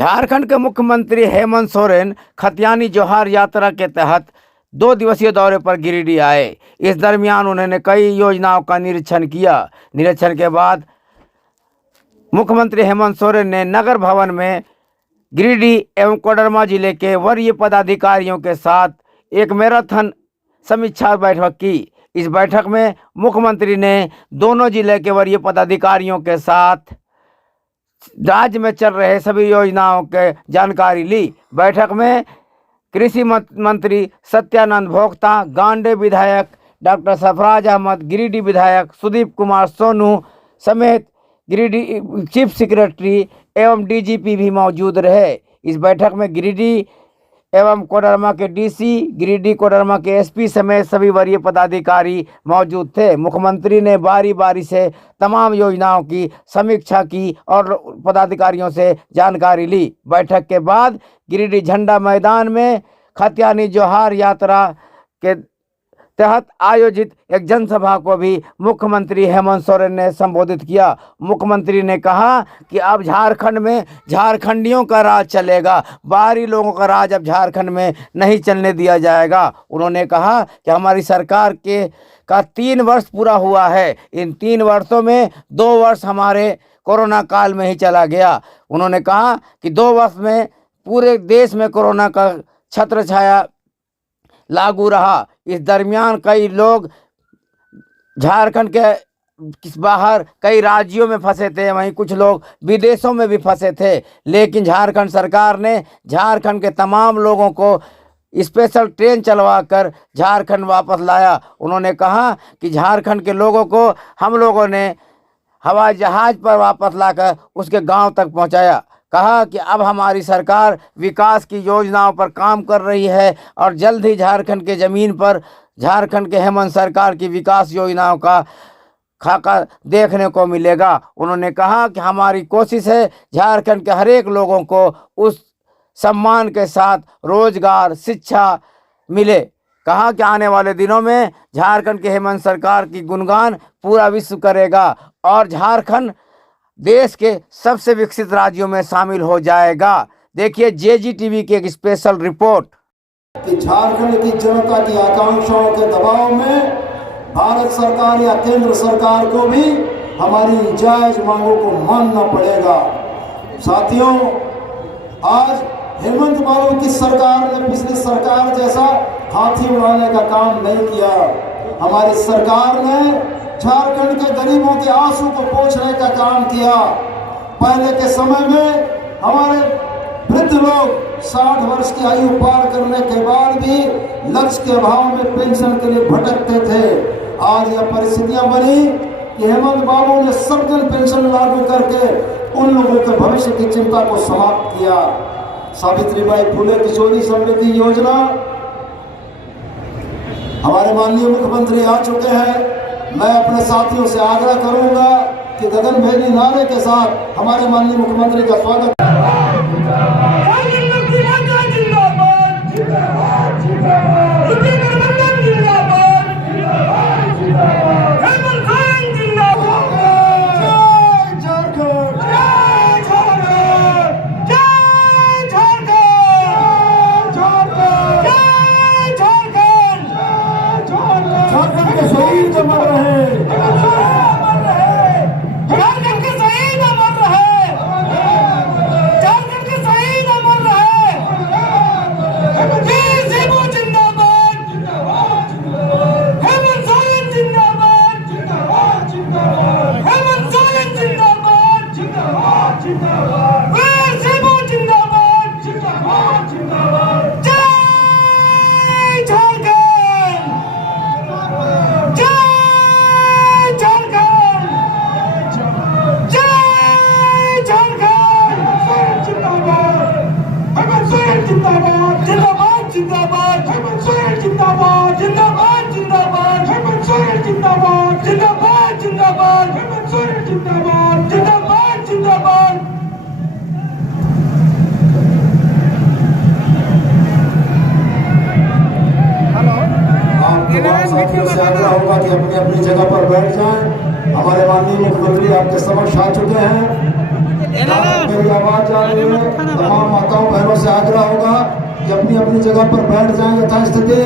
झारखंड के मुख्यमंत्री हेमंत सोरेन खतियानी जोहार यात्रा के तहत 2 दिवसीय दौरे पर गिरिडीह आए। इस दरमियान उन्होंने कई योजनाओं का निरीक्षण किया। निरीक्षण के बाद मुख्यमंत्री हेमंत सोरेन ने नगर भवन में गिरिडीह एवं कोडरमा जिले के वरीय पदाधिकारियों के साथ एक मैराथन समीक्षा बैठक की। इस बैठक में मुख्यमंत्री ने दोनों जिले के वरीय पदाधिकारियों के साथ राज्य में चल रहे सभी योजनाओं के जानकारी ली। बैठक में कृषि मंत्री सत्यानंद भोक्ता, गांडे विधायक डॉक्टर सरफराज अहमद, गिरिडीह विधायक सुदीप कुमार सोनू समेत गिरिडीह चीफ सेक्रेटरी एवं डीजीपी भी मौजूद रहे। इस बैठक में गिरिडीह एवं कोडरमा के डीसी, गिरिडीह कोडरमा के एसपी समेत सभी वरीय पदाधिकारी मौजूद थे। मुख्यमंत्री ने बारी बारी से तमाम योजनाओं की समीक्षा की और पदाधिकारियों से जानकारी ली। बैठक के बाद गिरिडीह झंडा मैदान में खतियानी जोहार यात्रा के तहत आयोजित एक जनसभा को भी मुख्यमंत्री हेमंत सोरेन ने संबोधित किया। मुख्यमंत्री ने कहा कि अब झारखंड में झारखंडियों का राज चलेगा, बाहरी लोगों का राज अब झारखंड में नहीं चलने दिया जाएगा। उन्होंने कहा कि हमारी सरकार का 3 वर्ष पूरा हुआ है। इन 3 वर्षों में 2 वर्ष हमारे कोरोना काल में ही चला गया। उन्होंने कहा कि 2 वर्ष में पूरे देश में कोरोना का छत्र छाया लागू रहा। इस दरमियान कई लोग झारखंड के बाहर कई राज्यों में फंसे थे, वहीं कुछ लोग विदेशों में भी फंसे थे, लेकिन झारखंड सरकार ने झारखंड के तमाम लोगों को स्पेशल ट्रेन चलवाकर झारखंड वापस लाया। उन्होंने कहा कि झारखंड के लोगों को हम लोगों ने हवाई जहाज पर वापस लाकर उसके गांव तक पहुंचाया। कहा कि अब हमारी सरकार विकास की योजनाओं पर काम कर रही है और जल्द ही झारखंड के ज़मीन पर झारखंड के हेमंत सरकार की विकास योजनाओं का खाका देखने को मिलेगा। उन्होंने कहा कि हमारी कोशिश है झारखंड के हर एक लोगों को उस सम्मान के साथ रोजगार, शिक्षा मिले। कहा कि आने वाले दिनों में झारखंड के हेमंत सरकार की गुणगान पूरा विश्व करेगा और झारखंड देश के सबसे विकसित राज्यों में शामिल हो जाएगा। देखिए जेजीटीवी की एक स्पेशल रिपोर्ट। कि झारखंड की जनता की आकांक्षाओं के दबाव में भारत सरकार या केंद्र सरकार को भी हमारी जायज मांगों को मानना पड़ेगा। साथियों, आज हेमंत बाबू की सरकार ने पिछली सरकार जैसा हाथी उड़ाने का काम नहीं किया। हमारी सरकार ने झारखंड के गरीबों के आंसू को पोंछने का काम किया। पहले के समय में हमारे वृद्ध लोग 60 वर्ष की आयु पार करने के बाद भी लक्ष्य के अभाव में पेंशन के लिए भटकते थे। आज यह परिस्थितियां बनी कि हेमंत बाबू ने सबजन पेंशन लागू करके उन लोगों के भविष्य की चिंता को समाप्त किया। सावित्रीबाई फुले किशोरी समृद्धि योजना, हमारे माननीय मुख्यमंत्री आ चुके हैं। मैं अपने साथियों से आग्रह करूंगा कि गगनभेदी नारे के साथ हमारे माननीय मुख्यमंत्री का स्वागत। होगा कि अपनी अपनी जगह पर बैठ जाएं। हमारे माननीय मुख्यमंत्री आपके समक्ष आ चुके हैं। मेरी आवाज आ रही है, तमाम माताओं बहनों से आग्रह होगा कि अपनी अपनी जगह पर बैठ जाएं यथास्थिति।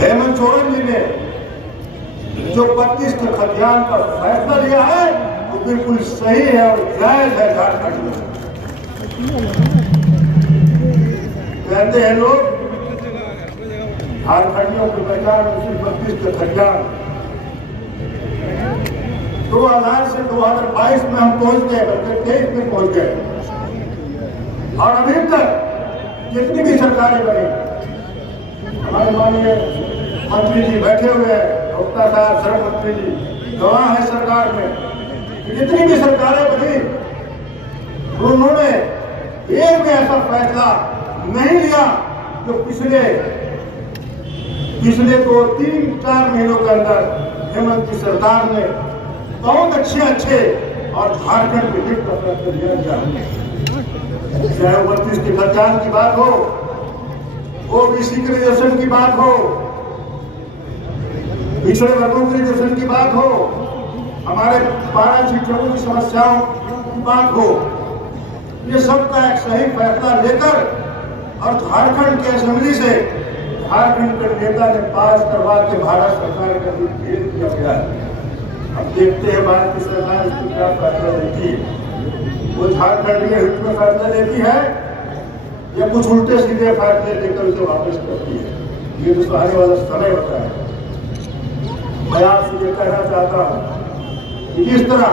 हेमंत सोरेन जी ने जो 25 के खतियान का फैसला लिया है वो बिल्कुल सही है और जायज है। झारखंड में कहते हैं लोग झारखंडियों की पहचान 32 के खतियान। 2000 से 2022 में हम पहुंच गए, बल्कि 23 में पहुंच गए और अभी तक जितनी भी सरकारें बनी, हमारे माननीय मंत्री जी बैठे हुए हैं, गुप्ता साहब श्रम मंत्री जी गवाह है सरकार में, जितनी भी सरकारें बनी उन्होंने एक भी ऐसा फैसला नहीं लिया जो पिछले 2-3-4 महीनों के अंदर हेमंत की सरकार ने बहुत अच्छे और झारखंड के हित का फैसला लिया जाए। चाहे 32 के खतियान की बात हो, ओबीसी के रिजर्वेशन की बात हो, पिछड़े वर्गों के रिजर्वेशन की बात हो, हमारे पारा शिक्षकों की समस्याओं की बात हो, ये सब का एक सही फैसला लेकर और झारखंड के असेंबली से झारखंड के नेता ने पास करवा के भारत सरकार का भेज दिया गया है। अब देखते हैं भारत की सरकार इसको क्या फैसला लेती है। वो झारखंड के हित में फैसला लेती है या कुछ उल्टे सीधे फैसले लेकर उसे वापस करती है, ये तो आने वाला समय होता है। मैं आपसे ये कहना चाहता हूं कि जिस तरह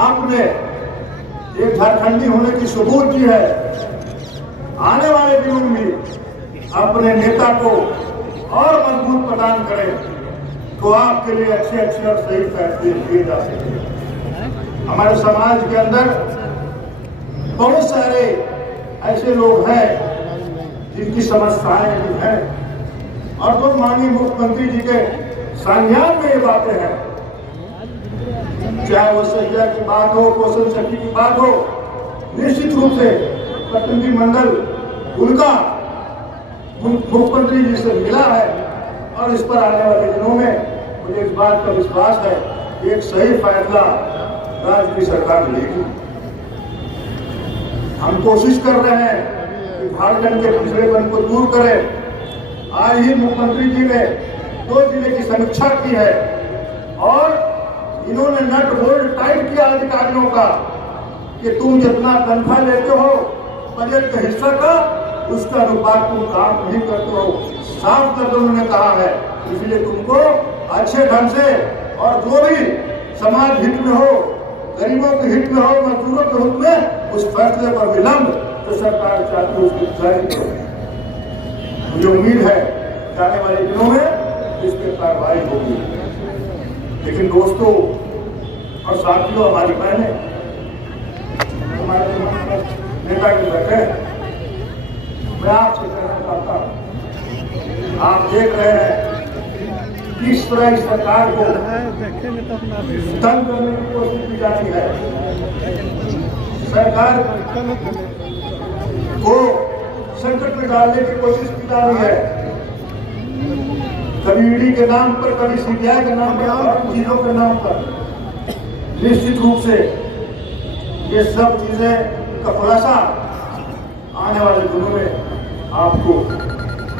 आपने एक झारखंडी होने की सबूत दी है, आने वाले दिनों में अपने नेता को और मजबूत प्रदान करें तो आपके लिए अच्छे और सही फैसले लिए जा सके। हमारे समाज के अंदर बहुत सारे ऐसे लोग हैं जिनकी समस्याएं भी हैं और तो माननीय मुख्यमंत्री जी के संज्ञान में ये बातें हैं, चाहे वो सैया की बात हो, कौशल शक्ति की बात हो, निश्चित रूप से प्रतिनिधिमंडल उनका मुख्यमंत्री जी से मिला है और इस पर आने वाले दिनों में मुझे इस बात का विश्वास है कि एक सही फैसला राज्य की सरकार लेगी। हम कोशिश कर रहे हैं कि झारखंड के पिछड़ेपन को दूर करें। आज ही मुख्यमंत्री जी ने 2 जिले की समीक्षा की है और इन्होंने नट बोल्ट टाइट किया अधिकारियों का कि तुम जितना तनख्वाह लेते हो बजट का हिस्सा का, उसका अनुपात तुम काम नहीं करते हो, साफ कर उन्होंने कहा है। इसलिए तुमको अच्छे ढंग से और जो भी समाज हित में हो, गरीबों के हित में हो, मजदूरों के हित में उस फैसले पर विलंब तो सरकार चाहती है उसकी जारी करो। मुझे उम्मीद है कि आने वाले दिनों में इस पर कार्रवाई होगी। लेकिन दोस्तों और साथियों, हमारी बहनें, हमारे नेता जी बैठे, मैं आपसे कहना चाहता हूँ, आप देख रहे हैं किस तरह इस सरकार को तंग करने की कोशिश की जाती है। सरकार को संकट में डालने की कोशिश की जा रही है, कभी ईडी के नाम पर, कभी सीबीआई के नाम पर, और चीजों के नाम पर। निश्चित रूप से ये सब चीजें का खुलासा आने वाले दिनों में आपको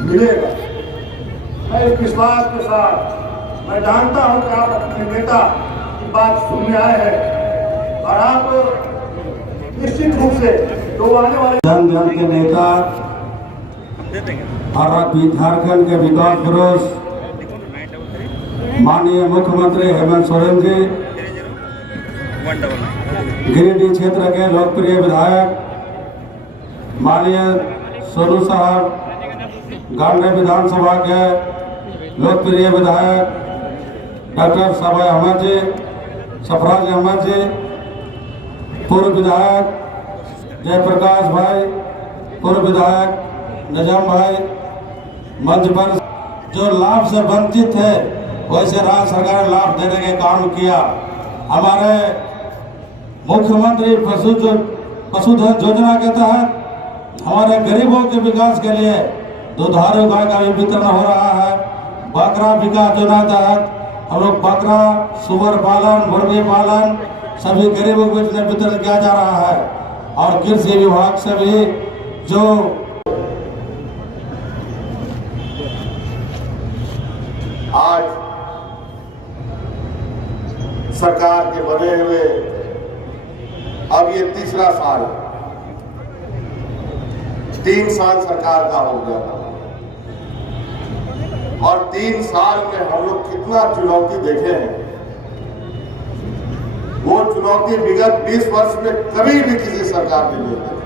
मिलेगा। मैं इस विश्वास के साथ, मैं जानता हूं कि आप अपने नेता की बात सुनने आए हैं और आप निश्चित रूप से जो आने वाले जन जन के नेता और झारखंड के विकास पुरुष माननीय मुख्यमंत्री हेमंत सोरेन जी, गिरिडीह क्षेत्र के लोकप्रिय विधायक माननीय सोनू साहब, गांधी विधानसभा के लोकप्रिय विधायक डॉक्टर सबाई अहमद जी, सफराज अहमद जी, पूर्व विधायक जयप्रकाश भाई, पूर्व विधायक निजाम भाई, मंच पर जो लाभ से वंचित है वैसे राज्य सरकार ने लाभ देने के काम किया। हमारे मुख्यमंत्री पशुधन योजना के तहत हमारे गरीबों के विकास के लिए दुधारू गाय का भी वितरण हो रहा है। बकरा विकास योजना तहत हम लोग बकरा, सुअर पालन, मुर्गी पालन सभी गरीबों को वितरण किया जा रहा है। और कृषि विभाग से भी जो आज सरकार के बने हुए अब ये तीसरा साल, 3 साल सरकार का हो गया और 3 साल में हम लोग कितना चुनौती देखे हैं। वो चुनौती विगत 20 वर्ष में कभी भी किसी सरकार ने नहीं देखी।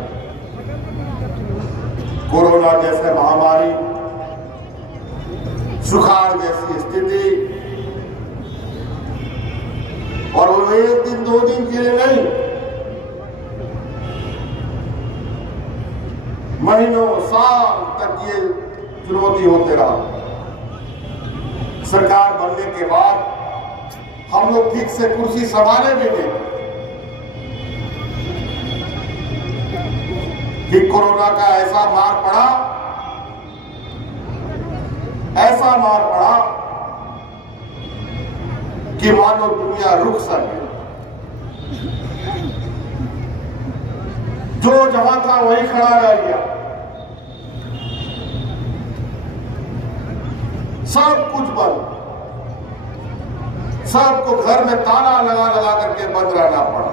कोरोना जैसे महामारी, सुखाड़ जैसी स्थिति, और वो 1 दिन 2 दिन के लिए नहीं, महीनों साल तक ये चुनौती होते रहा। सरकार बनने के बाद हम लोग ठीक से कुर्सी संभाले भी नहीं कि कोरोना का ऐसा मार पड़ा, ऐसा मार पड़ा कि मानो दुनिया रुक सके। जो जहां था वहीं खड़ा रह गया। सब कुछ बंद, सबको घर में ताला लगा लगा करके बंद रहना पड़ा।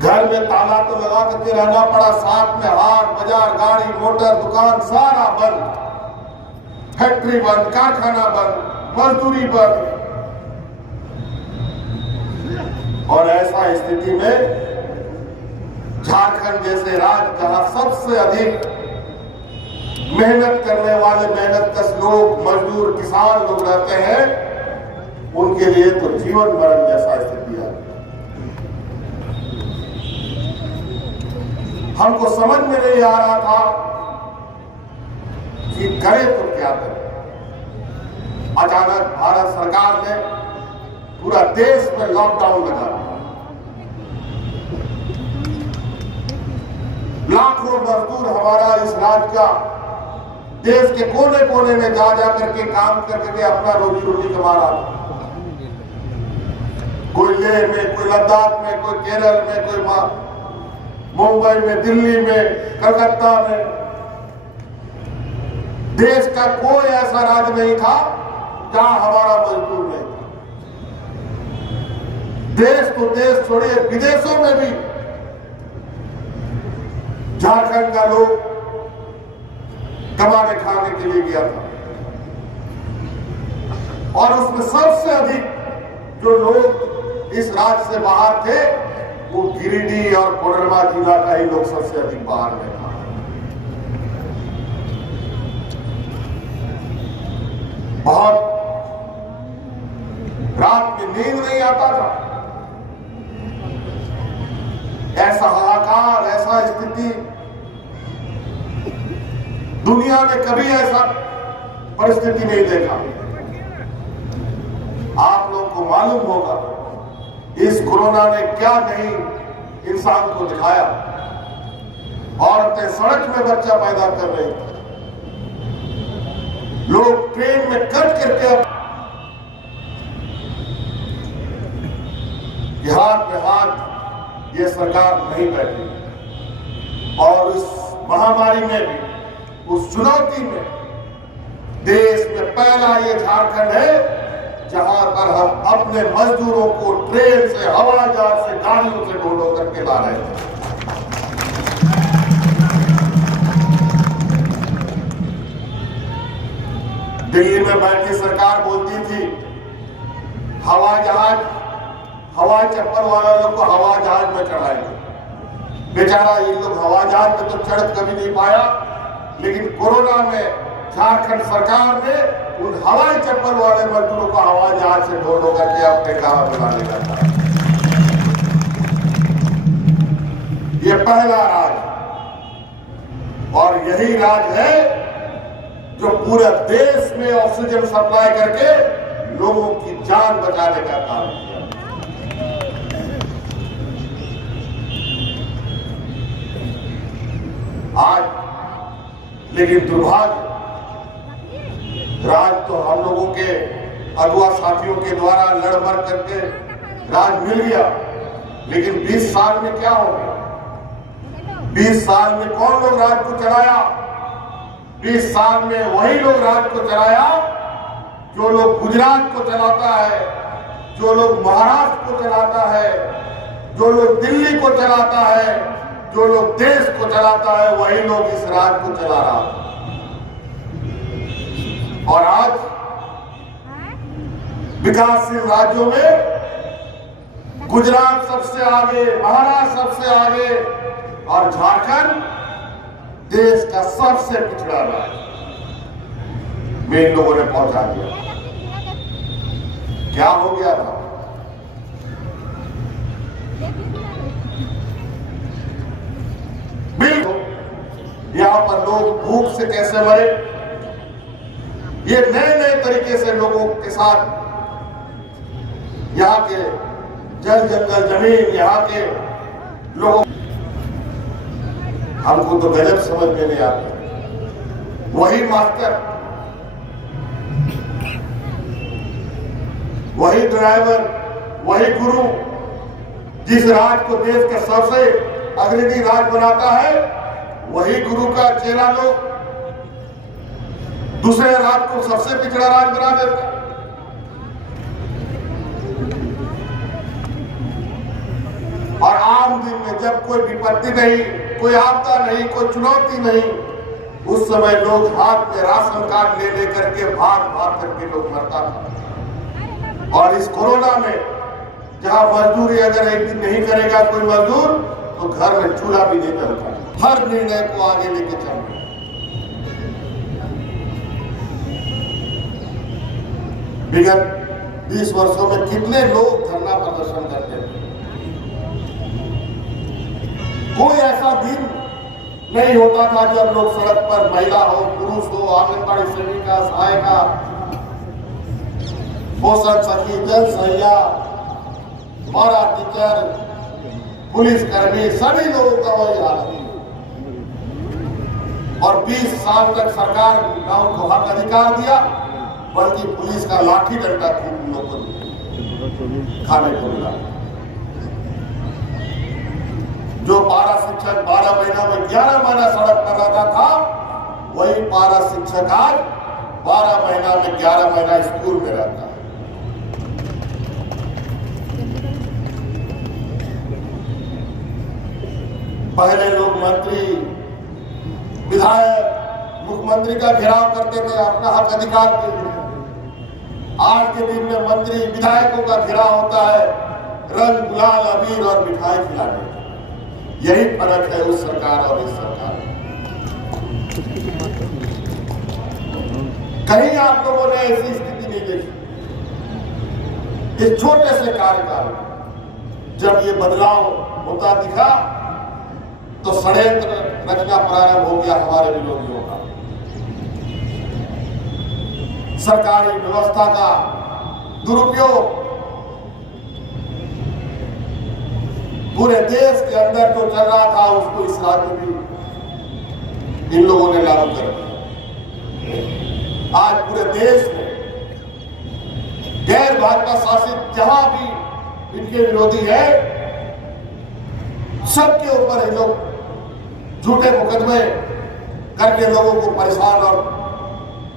घर में ताला तो लगा करके रहना पड़ा, साथ में हाट बाजार, गाड़ी मोटर दुकान सारा बंद, फैक्ट्री बंद, कारखाना बंद, मजदूरी बंद। और ऐसा स्थिति में झारखंड जैसे राज्य जहां सबसे अधिक मेहनत करने वाले मेहनतकश लोग, मजदूर, किसान लोग रहते हैं, उनके लिए तो जीवन मरण जैसा स्थिति है। हमको समझ में नहीं आ रहा था कि करें तो क्या करें। अचानक भारत सरकार ने पूरा देश में लॉकडाउन लगा दिया। लाखों मजदूर हमारा इस राज्य का देश के कोने कोने में जा जा करके काम करके अपना रोजी रोटी कमा रहा था। कोई लेह में, कोई लद्दाख में, कोई केरल में, कोई मुंबई में, दिल्ली में, कलकत्ता में। देश का कोई ऐसा राज्य नहीं था जहां हमारा मजदूर नहीं था। देश तो देश छोड़िए, विदेशों में भी झारखंड का लोग कमाने खाने के लिए गया था। और उसमें सबसे अधिक जो लोग इस राज्य से बाहर थे, वो गिरिडीह और कोडरमा जिला का ही लोग सबसे अधिक बाहर में था। बहुत रात में नींद नहीं आता था। ऐसा हाहाकार, ऐसा स्थिति दुनिया में कभी ऐसा परिस्थिति नहीं देखा। आप लोग को मालूम होगा इस कोरोना ने क्या नहीं इंसान को दिखाया। औरतें सड़क में बच्चा पैदा कर रही थी, लोग ट्रेन में कट करके हाथ में हाथ, ये सरकार नहीं बैठी। और इस महामारी में भी, उस चुनौती में, देश में पहला ये झारखंड है जहां पर हम अपने मजदूरों को ट्रेन से, हवाई जहाज से, गाड़ियों से ढो करके ला रहे थे। दिल्ली में बैठी सरकार बोलती थी हवाई जहाज, हवाई चप्पल वाला लोग को हवाई जहाज में चढ़ाएंगे। बेचारा ये लोग हवाई जहाज में तो चढ़ कभी नहीं पाया, लेकिन कोरोना में झारखंड सरकार ने उन हवाई चप्पल वाले मजदूरों को हवाई जहाज से ढो करके अपने गांव बुलाने का था। ये पहला राज, और यही राज है जो पूरे देश में ऑक्सीजन सप्लाई करके लोगों की जान बचाने का काम किया। आज लेकिन दुर्भाग्य, राज तो हम लोगों के अगुआ साथियों के द्वारा लड़ मर करके राज मिल गया, लेकिन 20 साल में क्या हो गया? 20 साल में कौन लोग राज को चलाया? 20 साल में वही लोग राज को चलाया जो लोग गुजरात को चलाता है, जो लोग महाराष्ट्र को चलाता है, जो लोग दिल्ली को चलाता है, जो लोग देश को चलाता है, वही लोग इस राज को चला रहा है। और आज विकासशील राज्यों में गुजरात सबसे आगे, महाराष्ट्र सबसे आगे और झारखंड देश का सबसे पिछड़ा राज्य में इन लोगों ने पहुंचा दिया। क्या हो गया था? बिल्कुल यहां पर लोग भूख से कैसे मरे, ये नए नए तरीके से लोगों के साथ यहाँ के जल जंगल जमीन, यहाँ के लोगों, हमको तो गजब समझ में नहीं आता। वही मास्टर, वही ड्राइवर, वही गुरु जिस राज को देश का सबसे अग्रणी राज बनाता है, वही गुरु का चेला लोग दूसरे राज को सबसे पिछड़ा राज बना देता है। और आम दिन में जब कोई विपत्ति नहीं, कोई आपदा नहीं, कोई चुनौती नहीं, उस समय लोग हाथ में राशन कार्ड ले लेकर के भाग भाग करके लोग मरता था। और इस कोरोना में जहां मजदूरी अगर एक दिन नहीं करेगा कोई मजदूर, तो घर में चूल्हा भी नहीं जलता। हर निर्णय को आगे लेके चलना। विगत 20 वर्षों में कितने लोग धरना प्रदर्शन करते थे? कोई ऐसा दिन नहीं होता था जब लोग सड़क पर, महिला हो, पुरुष हो, आंगनबाड़ी सेविका, सहायिका, पोषण सखी, जल सहिया, मारा टीचर, पुलिसकर्मी, सभी लोगों का वही हाल है। और 20 साल तक सरकार ने उनको हक अधिकार दिया, बल्कि पुलिस का लाठी डंडा खूब लोगों को खाने को मिला। जो पारा शिक्षक 12 महीना में 11 महीना सड़क पर रहता था, वही पारा शिक्षक आज 12 महीना में 11 महीना स्कूल में रहता है। पहले लोग मंत्री, विधायक, मुख्यमंत्री का घेराव करते थे अपना हक अधिकार के लिए। आज के दिन में मंत्री, विधायकों का घेराव होता है रंग, गुलाल, अबीर और मिठाई खिलाने। यही फर्क है उस सरकार और इस सरकार में। कहीं आप लोगों ने ऐसी स्थिति नहीं देखी। इस छोटे से कार्यकाल में जब ये बदलाव होता दिखा, तो षड्यंत्र रचना प्रारंभ हो गया हमारे विरोधियों का। सरकारी व्यवस्था का दुरुपयोग पूरे देश के अंदर जो चल रहा था, उसको इस राज्य में भी इन लोगों ने लागू कर दिया। आज पूरे देश में गैर भाजपा शासित जहां भी इनके विरोधी है, सबके ऊपर इन लोग झूठे मुकदमे करके लोगों को परेशान और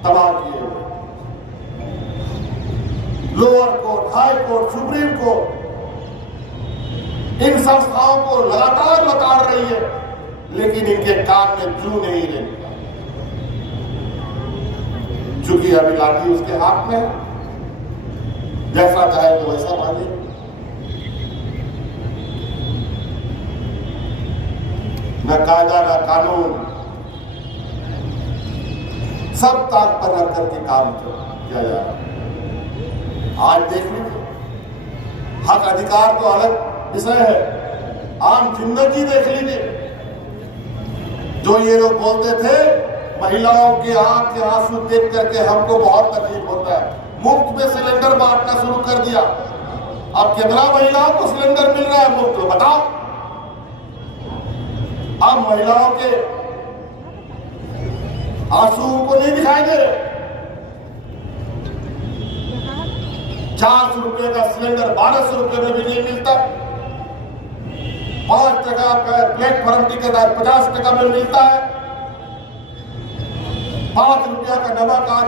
तबाह किए। Lower court, high court, supreme court इन संस्थाओं को लगातार लताड़ रही है, लेकिन इनके काम में जू नहीं रही। चूंकि अभी लाठी उसके हाथ में है, जैसा चाहे तो वैसा माने। न कायदा न कानून, सब ताक पर रख करके काम किया जा रहा है। आज देख लीजिए, हक अधिकार तो अलग विषय है, आम जिंदगी देख लीजिए। जो ये लोग बोलते थे महिलाओं के आंख के आंसू देख करके हमको बहुत तकलीफ होता है, मुफ्त में सिलेंडर बांटना शुरू कर दिया। अब कितना महिलाओं को सिलेंडर मिल रहा है मुफ्त में, बताओ? अब महिलाओं के आंसू को नहीं दिखाई दे रहे। 400 रुपये का सिलेंडर 1200 रुपये में भी नहीं मिलता। 5 टका का प्लेटफॉर्म टिकट आज 50 टका में मिलता है। 5 रुपया का नमक आज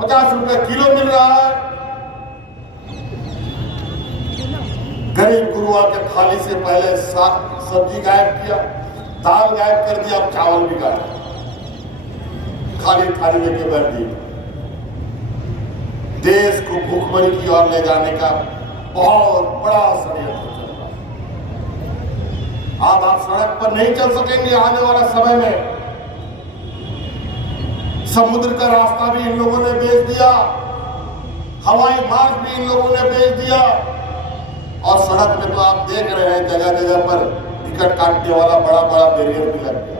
50 रुपये किलो मिल रहा है। गरीब गुरुआ के थाली से पहले सब्जी गायब किया, दाल गायब कर दिया, अब चावल भी गायब, खाली थाली में के बैठ दी। देश को भूखमरी की ओर ले जाने का बहुत बड़ा षड्यंत्र चल रहा है। अब आप सड़क पर नहीं चल सकेंगे आने वाला समय में। समुद्र का रास्ता भी इन लोगों ने बेच दिया, हवाई मार्ग भी इन लोगों ने बेच दिया, और सड़क में तो आप देख रहे हैं जगह जगह पर टिकट काटने वाला बड़ा बड़ा बैरियर भी लग गया।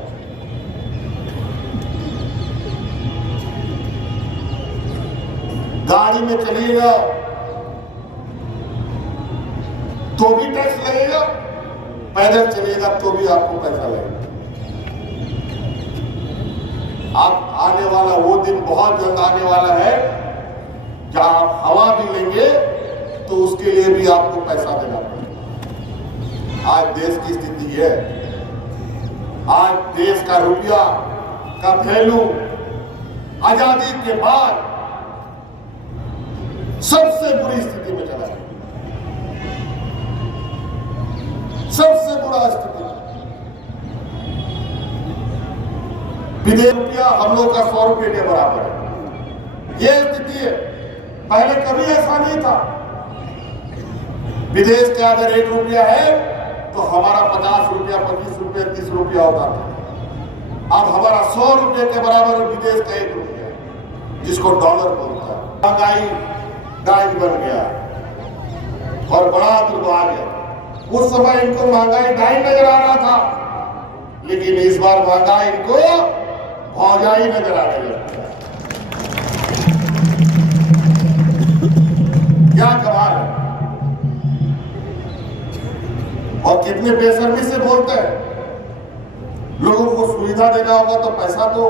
गाड़ी में चलिएगा तो भी टैक्स लगेगा, पैदल चलिएगा तो भी आपको पैसा लगेगा। आप आने वाला वो दिन बहुत जल्द आने वाला है जहां आप हवा भी लेंगे तो उसके लिए भी आपको पैसा देना पड़ेगा। आज देश की स्थिति है, आज देश का रुपया का वैल्यू आजादी के बाद सबसे बुरी स्थिति में चला गया, सबसे बुरा स्थिति। विदेश रुपया हम लोग का 100 रुपये के बराबर है, यह स्थिति है। पहले कभी ऐसा नहीं था। विदेश के अगर 1 रुपया है तो हमारा 50 रुपया, 25 रुपया, 30 रुपया होता था। अब हमारा 100 रुपये के बराबर विदेश का 1 रुपया है, जिसको डॉलर बोलता है। महंगाई गाइड बन गया और बड़ा दुर्भाग्य है। उस समय इनको महंगाई डाई नजर आ रहा था, लेकिन इस बार महंगाई इनको भौजाई नजर आने लगता है। क्या कमाल है, और कितने बेशर्मी से बोलते हैं। लोगों को सुविधा देना होगा तो पैसा तो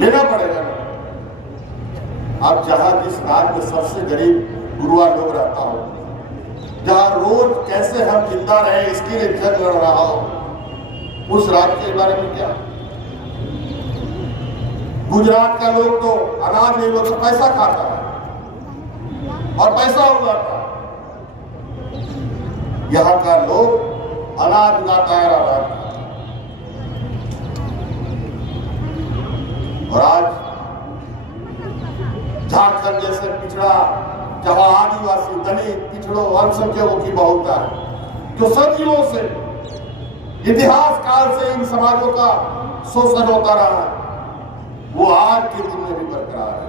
लेना पड़ेगा ना। अब जहां जिस राज्य में सबसे गरीब गुरुआ लोग रहता हो, जहां रोज कैसे हम जिंदा रहे इसके लिए जंग लड़ रहा हो, उस राज्य के बारे में क्या। गुजरात का लोग तो अनाज नहीं, लोग तो पैसा खाता है और पैसा उगाता है। यहां का लोग अनाज उगाता है और आज झारखंड जैसे पिछड़ा, जहां आदिवासी, दलित, पिछड़ों, अल्पसंख्यकों की बहुलता है, जो सदियों से इतिहास काल से इन समाजों का शोषण होता रहा है, वो आज के दिन में भी बरकरार है।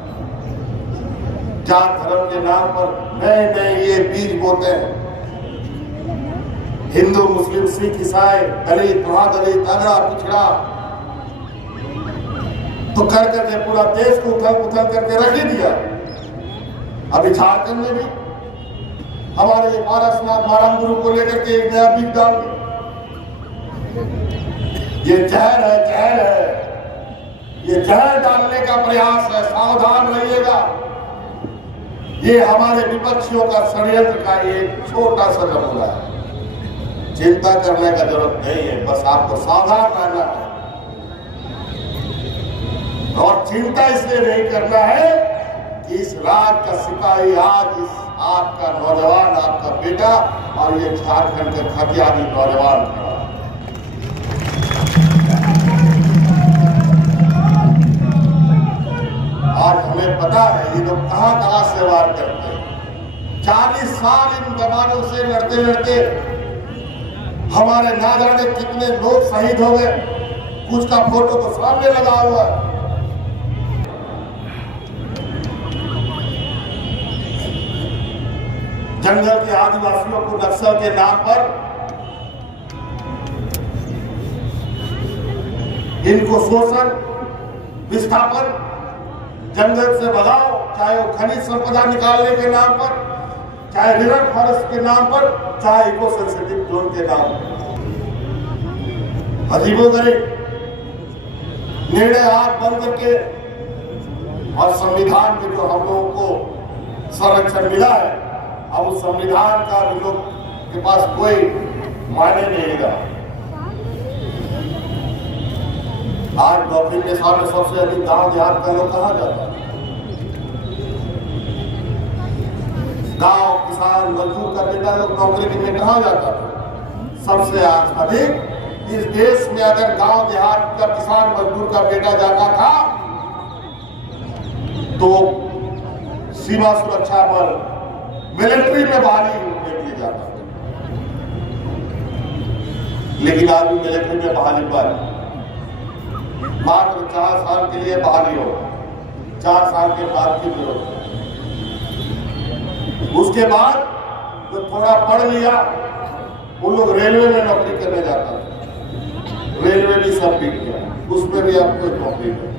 जात धर्म के नाम पर नए नए ये बीज बोते हैं। हिंदू, मुस्लिम, सिख, ईसाई, दलित, महादलित, अगड़ा, पिछड़ा, तो कर करके पूरा देश को उथल पुथल करके रख ही दिया। अभी झारखंड में भी हमारे पारसनाथ महाराम गुरु को लेकर के एक नया बीज डाल दिया। ये जहर है, जहर है, ये जहर डालने का प्रयास है, सावधान रहिएगा। ये हमारे विपक्षियों का षड्यंत्र का एक छोटा सा नमूना है। चिंता करने का जरूरत नहीं है, बस आपको सावधान रहना है। और चिंता इसलिए नहीं करना है कि इस रात का सिपाही आज इस आपका नौजवान, आपका बेटा और ये झारखंड के खतियानी नौजवान खड़ा है। आज हमें पता है ये लोग कहां कहां से वार करते हैं। 40 साल इन जवानों से लड़ते लड़ते हमारे ना जाने कितने लोग शहीद हो गए। कुछ का फोटो तो सामने लगा हुआ है। जंगल के आदिवासियों को नक्सल के नाम पर इनको शोषण, विस्थापन, जंगल से भगाओ, चाहे वो खनिज संपदा निकालने के नाम पर, चाहे रिवर फॉरेस्ट के नाम पर, चाहे इको सेंसिटिव जोन के नाम पर। अजीबोगरीब निर्णय हाथ बंद करके और संविधान में जो हम लोगों को संरक्षण मिला है, अब उस संविधान का भी लोग के पास कोई मायने नहीं रहा। आज नौकरी के सामने सबसे अधिक गांव देहात का लोग कहा जाता है। गांव किसान मजदूर का बेटा लोग नौकरी के लिए कहा जाता था। सबसे अधिक इस देश में अगर गांव देहात का किसान मजदूर का बेटा जाता था तो सीमा सुरक्षा बल मिलिट्री में बहाली के लिए जाता था। लेकिन आज भी मिलिट्री में बहाली पर मात्र 4 साल के लिए बहाली हो, 4 साल के बाद की जरूरत है। उसके बाद जो थोड़ा पढ़ लिया वो लोग रेलवे में नौकरी करने जाता था। रेलवे भी सब बिक गया, उसमें भी अब कोई नौकरी नहीं।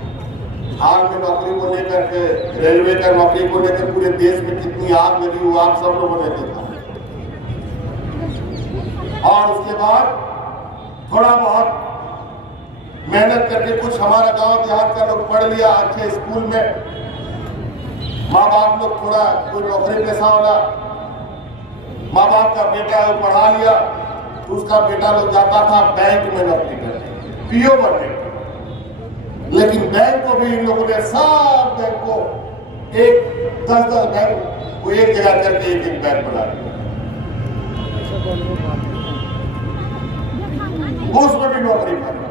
हाल में नौकरी को लेकर के, रेलवे का नौकरी को लेकर पूरे देश में कितनी आग लगी वो आप सब लोगों ने देखा। और उसके बाद थोड़ा बहुत मेहनत करके कुछ हमारा गांव देहात का लोग पढ़ लिया अच्छे स्कूल में, माँ बाप लोग थोड़ा कोई नौकरी पेशा वाला माँ बाप का बेटा वो पढ़ा लिया तो उसका बेटा लोग जाता था बैंक में नौकरी करने, पीओ बनने। लेकिन बैंक को भी इन लोगों ने सब बैंक को 10-10 बैंक को एक जगह करके एक बैंक बना दिया, उसमें भी नौकरी करना।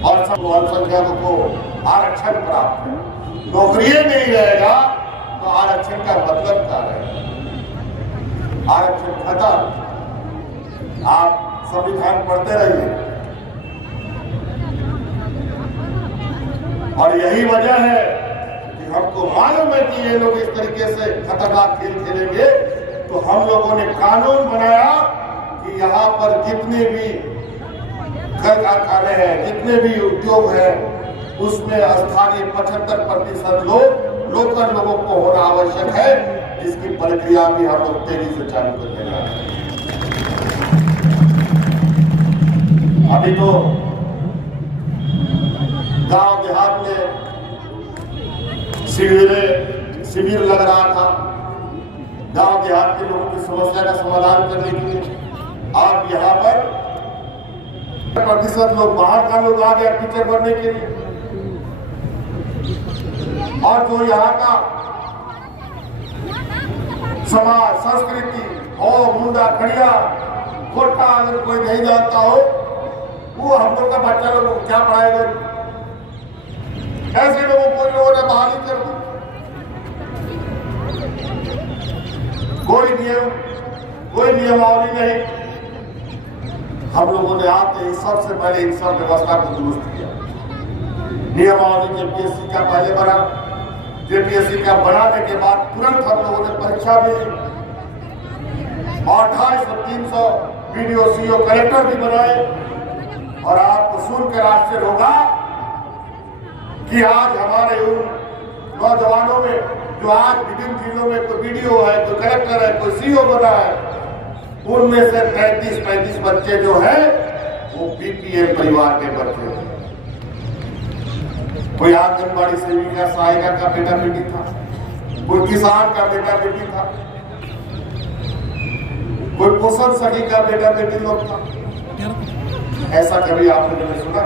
और सब अल्पसंख्यकों को आरक्षण प्राप्त है। नौकरी नहीं रहेगा तो आरक्षण का मतलब क्या रहेगा? आरक्षण खत्म। आप संविधान पढ़ते रहिए। और यही वजह है कि हमको मालूम है कि ये लोग इस तरीके से खतरनाक खेल खेलेंगे, तो हम लोगों ने कानून बनाया कि यहाँ पर जितने भी कल कारखाने हैं, जितने भी उद्योग हैं, उसमें स्थानीय 75% लोकल लोगों को होना आवश्यक है, जिसकी प्रक्रिया भी हम लोग तेजी से चालू करने जा रहे हैं। अभी तो गांव देहात में शिविर लग रहा था गांव देहात के लोगों की समस्या का समाधान करने के लिए। आप यहाँ पर प्रतिशत लोग बाहर का लोग आ गया टीचर बनने के लिए, और जो यहाँ का समाज संस्कृति हो, मुंडा खड़िया कोटा अगर कोई नहीं जानता हो, वो हम लोग का बच्चा लोगों को क्या पढ़ाएगा? ऐसे लोगों को लोगों ने बहाली कर दी। कोई नियमावली नहीं। हम लोगों ने आते ही सबसे पहले इन सब व्यवस्था को दुरुस्त किया। नियमावली जेपीएससी का पहले बना, जेपीएससी का बनाने के बाद तुरंत हम लोगों ने परीक्षा भी ली और 250-300 वीडियो सीओ कलेक्टर भी बनाए। और आपको सुनकर आश्चर्य होगा कि आज हमारे उन नौजवानों में जो आज विभिन्न जिलों में कोई वीडियो है, कोई कलेक्टर है, कोई सीओ बना है, उनमें से 33-35 बच्चे जो हैं वो बीपीएल परिवार के बच्चे हैं। कोई आंगनबाड़ी सेविका सहायिका का बेटा बेटी था, कोई किसान का बेटा बेटी था, कोई पोषण सखी का बेटा बेटी लोग था। ऐसा कभी आप लोगों ने सुना?